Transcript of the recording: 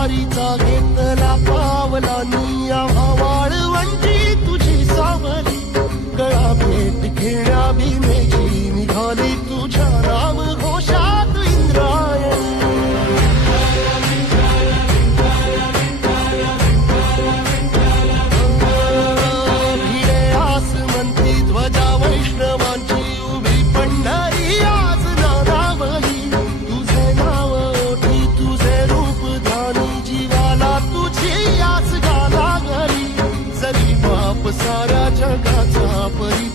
वारीचा घेतला पावला निया वाळवंटी तुझी सावली गळा भेट घेण्या भीमेची निघाली तुझ्या नाम घोषात इंद्रायणी भिडे आसमंती ध्वजा वैष्णवांची उभी पंढरी आज नादावली तुझे नाव ओठी तुझे रूप धानी जीवाला तुझी आस गाला घरी जरी बाप साऱ्या जगाचा परी